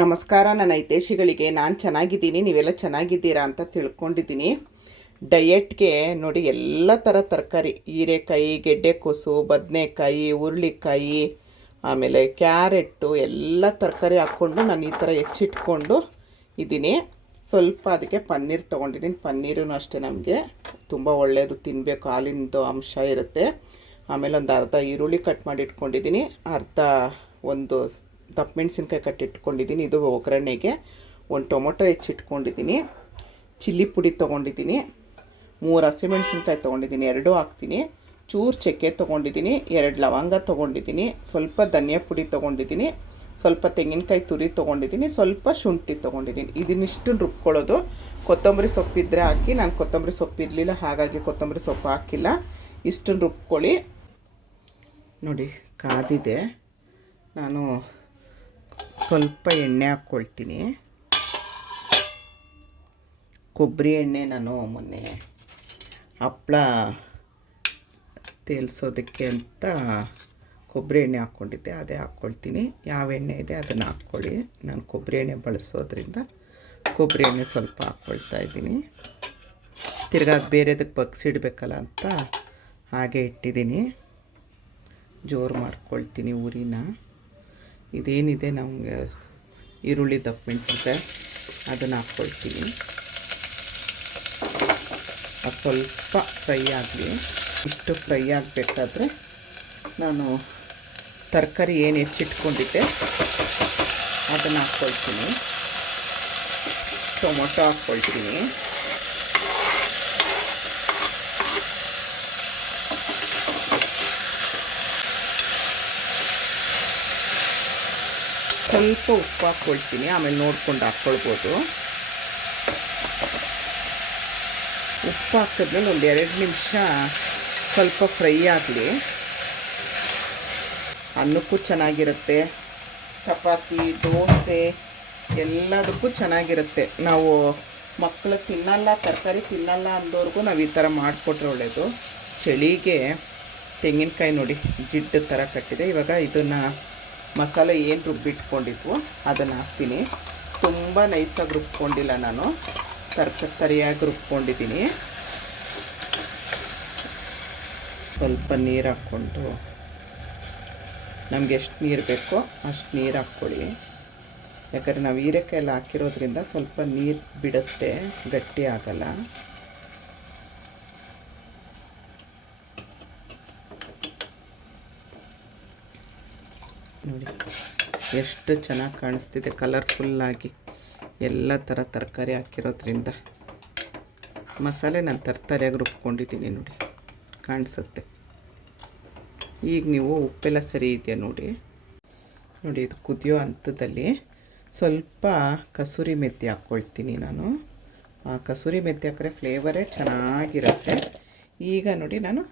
ನಮಸ್ಕಾರ ನನ್ನ ಹಿತೈಷಿಗಳಿಗೆ. ನಾನು ಚೆನ್ನಾಗಿದ್ದೀನಿ, ನೀವೆಲ್ಲ ಚೆನ್ನಾಗಿದ್ದೀರಾ ಅಂತ ತಿಳ್ಕೊಂಡಿದ್ದೀನಿ. ಡಯೆಟ್ಗೆ ನೋಡಿ ಎಲ್ಲ ಥರ ತರಕಾರಿ, ಹೀರೆಕಾಯಿ, ಗೆಡ್ಡೆಕೋಸು, ಬದನೆಕಾಯಿ, ಹುರುಳಿಕಾಯಿ, ಆಮೇಲೆ ಕ್ಯಾರೆಟು ಎಲ್ಲ ತರಕಾರಿ ಹಾಕ್ಕೊಂಡು ನಾನು ಈ ಥರ ಹೆಚ್ಚಿಟ್ಕೊಂಡು ಇದ್ದೀನಿ. ಸ್ವಲ್ಪ ಅದಕ್ಕೆ ಪನ್ನೀರ್ ತೊಗೊಂಡಿದ್ದೀನಿ. ಪನ್ನೀರೂ ಅಷ್ಟೇ ನಮಗೆ ತುಂಬ ಒಳ್ಳೆಯದು, ತಿನ್ನಬೇಕು, ಹಾಲಿಂದು ಅಂಶ ಇರುತ್ತೆ. ಆಮೇಲೆ ಒಂದು ಅರ್ಧ ಈರುಳ್ಳಿ ಕಟ್ ಮಾಡಿ ಇಟ್ಕೊಂಡಿದ್ದೀನಿ, ಒಂದು ದಪ್ಪ ಮೆಣಸಿನ್ಕಾಯಿ ಕಟ್ಟಿಟ್ಕೊಂಡಿದ್ದೀನಿ, ಇದು ಒಗ್ಗರಣೆಗೆ. ಒಂದು ಟೊಮೊಟೊ ಹೆಚ್ಚಿಟ್ಕೊಂಡಿದ್ದೀನಿ, ಚಿಲ್ಲಿ ಪುಡಿ ತೊಗೊಂಡಿದ್ದೀನಿ, 3 ಹಸಿಮೆಣಸಿನ್ಕಾಯಿ ತೊಗೊಂಡಿದ್ದೀನಿ, 2 ಹಾಕ್ತೀನಿ, ಚೂರು ಚಕ್ಕೆ ತೊಗೊಂಡಿದ್ದೀನಿ, 2 ಲವಂಗ ತೊಗೊಂಡಿದ್ದೀನಿ, ಸ್ವಲ್ಪ ಧನಿಯಾ ಪುಡಿ ತೊಗೊಂಡಿದ್ದೀನಿ, ಸ್ವಲ್ಪ ತೆಂಗಿನಕಾಯಿ ತುರಿ ತೊಗೊಂಡಿದ್ದೀನಿ, ಸ್ವಲ್ಪ ಶುಂಠಿ ತೊಗೊಂಡಿದ್ದೀನಿ. ಇದನ್ನಿಷ್ಟು ರುಬ್ಕೊಳ್ಳೋದು. ಕೊತ್ತಂಬರಿ ಸೊಪ್ಪಿದ್ದರೆ ಹಾಕಿ, ನಾನು ಕೊತ್ತಂಬರಿ ಸೊಪ್ಪು ಇರಲಿಲ್ಲ, ಹಾಗಾಗಿ ಕೊತ್ತಂಬರಿ ಸೊಪ್ಪು ಹಾಕಿಲ್ಲ. ಇಷ್ಟನ್ನು ರುಬ್ಕೊಳ್ಳಿ. ನೋಡಿ ಕಾದಿದೆ. ನಾನು ಸ್ವಲ್ಪ ಎಣ್ಣೆ ಹಾಕ್ಕೊಳ್ತೀನಿ. ಕೊಬ್ಬರಿ ಎಣ್ಣೆ ನಾನು ಮೊನ್ನೆ ಹಪ್ಪಳ ತೇಲ್ಸೋದಕ್ಕೆ ಅಂತ ಕೊಬ್ಬರಿ ಎಣ್ಣೆ ಹಾಕ್ಕೊಂಡಿದ್ದೆ, ಅದೇ ಹಾಕ್ಕೊಳ್ತೀನಿ. ಯಾವ ಎಣ್ಣೆ ಇದೆ ಅದನ್ನು ಹಾಕ್ಕೊಳ್ಳಿ. ನಾನು ಕೊಬ್ಬರಿ ಎಣ್ಣೆ ಬಳಸೋದ್ರಿಂದ ಕೊಬ್ಬರಿ ಎಣ್ಣೆ ಸ್ವಲ್ಪ ಹಾಕ್ಕೊಳ್ತಾ ಇದ್ದೀನಿ. ತಿರ್ಗಾ ಬೇರೆದಕ್ಕೆ ಬಗ್ಸಿಡ್ಬೇಕಲ್ಲ ಅಂತ ಹಾಗೆ ಇಟ್ಟಿದ್ದೀನಿ. ಜೋರು ಮಾಡ್ಕೊಳ್ತೀನಿ ಉರಿನ. ಇದೇನಿದೆ ನಮಗೆ ಈರುಳ್ಳಿ ದಪ್ಪ ಮೆಣಸಿನ್ಕಾಯಿ ಅದನ್ನು ಹಾಕ್ಕೊಳ್ತೀನಿ. ಅದು ಸ್ವಲ್ಪ ಫ್ರೈ ಆಗಲಿ. ಇಷ್ಟು ಫ್ರೈ ಆಗಬೇಕಾದ್ರೆ ನಾನು ತರಕಾರಿ ಏನು ಹೆಚ್ಚಿಟ್ಕೊಂಡಿದ್ದೆ ಅದನ್ನು ಹಾಕ್ಕೊಳ್ತೀನಿ. ಟೊಮೊಟೊ ಹಾಕ್ಕೊಳ್ತೀನಿ, ಸ್ವಲ್ಪ ಉಪ್ಪು ಹಾಕ್ಕೊಳ್ತೀನಿ, ಆಮೇಲೆ ನೋಡ್ಕೊಂಡು ಹಾಕ್ಕೊಳ್ಬೋದು. ಉಪ್ಪು ಹಾಕಿದ್ಮೇಲೆ ಒಂದು 2 ನಿಮಿಷ ಸ್ವಲ್ಪ ಫ್ರೈ ಆಗಲಿ. ಅನ್ನಕ್ಕೂ ಚೆನ್ನಾಗಿರುತ್ತೆ, ಚಪಾತಿ, ದೋಸೆ ಎಲ್ಲದಕ್ಕೂ ಚೆನ್ನಾಗಿರುತ್ತೆ. ನಾವು ಮಕ್ಕಳು ತಿನ್ನಲ್ಲ, ತರಕಾರಿ ತಿನ್ನಲ್ಲ ಅಂದವ್ರಿಗೂ ನಾವು ಈ ಥರ ಮಾಡಿಕೊಟ್ರೆ ಒಳ್ಳೆಯದು. ಚಳಿಗೆ ತೆಂಗಿನಕಾಯಿ ನೋಡಿ ಜಿಡ್ಡು ಥರ ಕಟ್ಟಿದೆ. ಇವಾಗ ಇದನ್ನು ಮಸಾಲೆ ಏನು ರುಬ್ಬಿಟ್ಕೊಂಡಿದ್ವು ಅದನ್ನು ಹಾಕ್ತೀನಿ. ತುಂಬ ನೈಸಾಗಿ ರುಬ್ಕೊಂಡಿಲ್ಲ, ನಾನು ತರಿಯಾಗಿ ರುಬ್ಕೊಂಡಿದ್ದೀನಿ. ಸ್ವಲ್ಪ ನೀರು ಹಾಕ್ಕೊಂಡು, ನಮಗೆ ಎಷ್ಟು ನೀರು ಬೇಕೋ ಅಷ್ಟು ನೀರು ಹಾಕ್ಕೊಳ್ಳಿ. ಯಾಕಂದರೆ ನಾವು ಹೀರೆಕಾಯಿ ಎಲ್ಲ ಹಾಕಿರೋದ್ರಿಂದ ಸ್ವಲ್ಪ ನೀರು ಬಿಡುತ್ತೆ, ಗಟ್ಟಿ ಆಗಲ್ಲ. ನೋಡಿ ಎಷ್ಟು ಚೆನ್ನಾಗಿ ಕಾಣಿಸ್ತಿದೆ, ಕಲರ್ಫುಲ್ಲಾಗಿ. ಎಲ್ಲ ಥರ ತರಕಾರಿ ಹಾಕಿರೋದ್ರಿಂದ ಮಸಾಲೆ ನಾನು ತರಕಾರಿಯಾಗಿ ರುಬ್ಕೊಂಡಿದ್ದೀನಿ. ನೋಡಿ ಕಾಣಿಸುತ್ತೆ. ಈಗ ನೀವು ಉಪ್ಪೆಲ್ಲ ಸರಿ ಇದೆಯಾ ನೋಡಿ. ಇದು ಕುದಿಯೋ ಹಂತದಲ್ಲಿ ಸ್ವಲ್ಪ ಕಸೂರಿ ಮೆಥಿ ಹಾಕ್ಕೊಳ್ತೀನಿ ನಾನು. ಕಸೂರಿ ಮೆಥಿ ಹಾಕಿದ್ರೆ ಫ್ಲೇವರೇ ಚೆನ್ನಾಗಿರುತ್ತೆ. ಈಗ ನೋಡಿ ನಾನು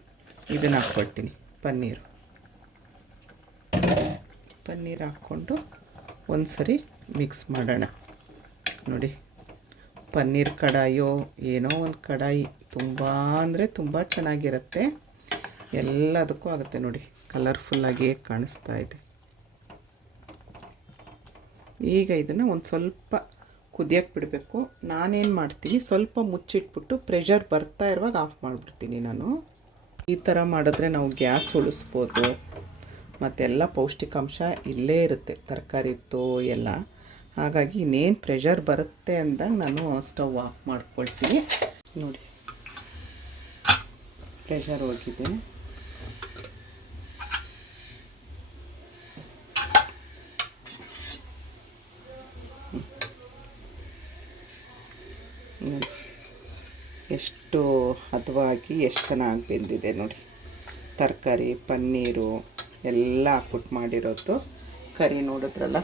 ಇದನ್ನು ಹಾಕ್ಕೊಳ್ತೀನಿ, ಪನ್ನೀರು ಹಾಕ್ಕೊಂಡು ಒಂದು ಸರಿ ಮಿಕ್ಸ್ ಮಾಡೋಣ. ನೋಡಿ ಪನ್ನೀರ್ ಕಡಾಯೋ ಏನೋ ಒಂದು ಕಡಾಯಿ, ತುಂಬ ಅಂದರೆ ತುಂಬ ಚೆನ್ನಾಗಿರುತ್ತೆ. ಎಲ್ಲದಕ್ಕೂ ಆಗುತ್ತೆ. ನೋಡಿ ಕಲರ್ಫುಲ್ಲಾಗಿ ಕಾಣಿಸ್ತಾ ಇದೆ. ಈಗ ಇದನ್ನು ಒಂದು ಸ್ವಲ್ಪ ಕುದಿಯೋಕ್ಕೆ ಬಿಡಬೇಕು. ನಾನೇನು ಮಾಡ್ತೀನಿ, ಸ್ವಲ್ಪ ಮುಚ್ಚಿಟ್ಬಿಟ್ಟು ಪ್ರೆಷರ್ ಬರ್ತಾ ಇರುವಾಗ ಆಫ್ ಮಾಡಿಬಿಡ್ತೀನಿ ನಾನು. ಈ ಥರ ಮಾಡಿದ್ರೆ ನಾವು ಗ್ಯಾಸ್ ಉಳಿಸ್ಬೋದು, ಮತ್ತೆಲ್ಲ ಪೌಷ್ಟಿಕಾಂಶ ಇಲ್ಲೇ ಇರುತ್ತೆ ತರಕಾರಿದ್ದು ಎಲ್ಲ. ಹಾಗಾಗಿ ಇನ್ನೇನು ಪ್ರೆಷರ್ ಬರುತ್ತೆ ಅಂದಾಗ ನಾನು ಸ್ಟವ್ ಆಫ್ ಮಾಡ್ಕೊಳ್ತೀನಿ. ನೋಡಿ ಪ್ರೆಷರ್ ಹೋಗಿದೆ. ಎಷ್ಟು ಹದವಾಗಿ ಎಷ್ಟು ಚೆನ್ನಾಗಿ ಬೆಂದಿದೆ ನೋಡಿ. ತರಕಾರಿ, ಪನ್ನೀರು ಎಲ್ಲ ಹಾಕ್ಬಿಟ್ಟು ಮಾಡಿರೋದು ಕರಿ ನೋಡಿದ್ರಲ್ಲ.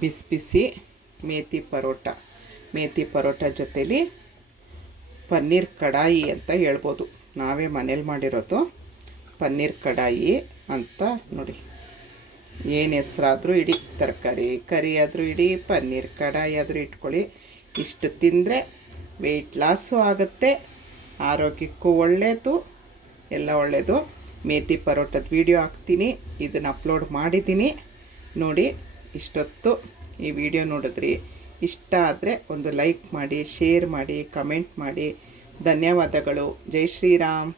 ಬಿಸಿ ಬಿಸಿ ಮೇಥಿ ಪರೋಟ ಜೊತೆಲಿ ಪನ್ನೀರ್ ಕಡಾಯಿ ಅಂತ ಹೇಳ್ಬೋದು. ನಾವೇ ಮನೇಲಿ ಮಾಡಿರೋದು ಪನ್ನೀರ್ ಕಡಾಯಿ ಅಂತ ನೋಡಿ. ಏನು ಹೆಸರಾದರೂ ಇಡಿ, ತರಕಾರಿ ಕರಿ ಆದರೂ ಇಡಿ, ಪನ್ನೀರ್ ಕಡಾಯಿ ಆದರೂ ಇಟ್ಕೊಳ್ಳಿ. ಇಷ್ಟು ತಿಂದರೆ ವೆಯ್ಟ್ ಲಾಸು ಆಗುತ್ತೆ, ಆರೋಗ್ಯಕ್ಕೂ ಒಳ್ಳೆಯದು, ಎಲ್ಲ ಒಳ್ಳೆಯದು. ಮೇಥಿ ಪರೋಟದ ವಿಡಿಯೋ ಹಾಕ್ತೀನಿ, ಇದನ್ನು ಅಪ್ಲೋಡ್ ಮಾಡಿದ್ದೀನಿ ನೋಡಿ. ಇಷ್ಟೊತ್ತು ಈ ವಿಡಿಯೋ ನೋಡಿದ್ರಿ, ಇಷ್ಟ ಆದರೆ ಒಂದು ಲೈಕ್ ಮಾಡಿ, ಶೇರ್ ಮಾಡಿ, ಕಮೆಂಟ್ ಮಾಡಿ. ಧನ್ಯವಾದಗಳು. ಜೈ ಶ್ರೀರಾಮ್.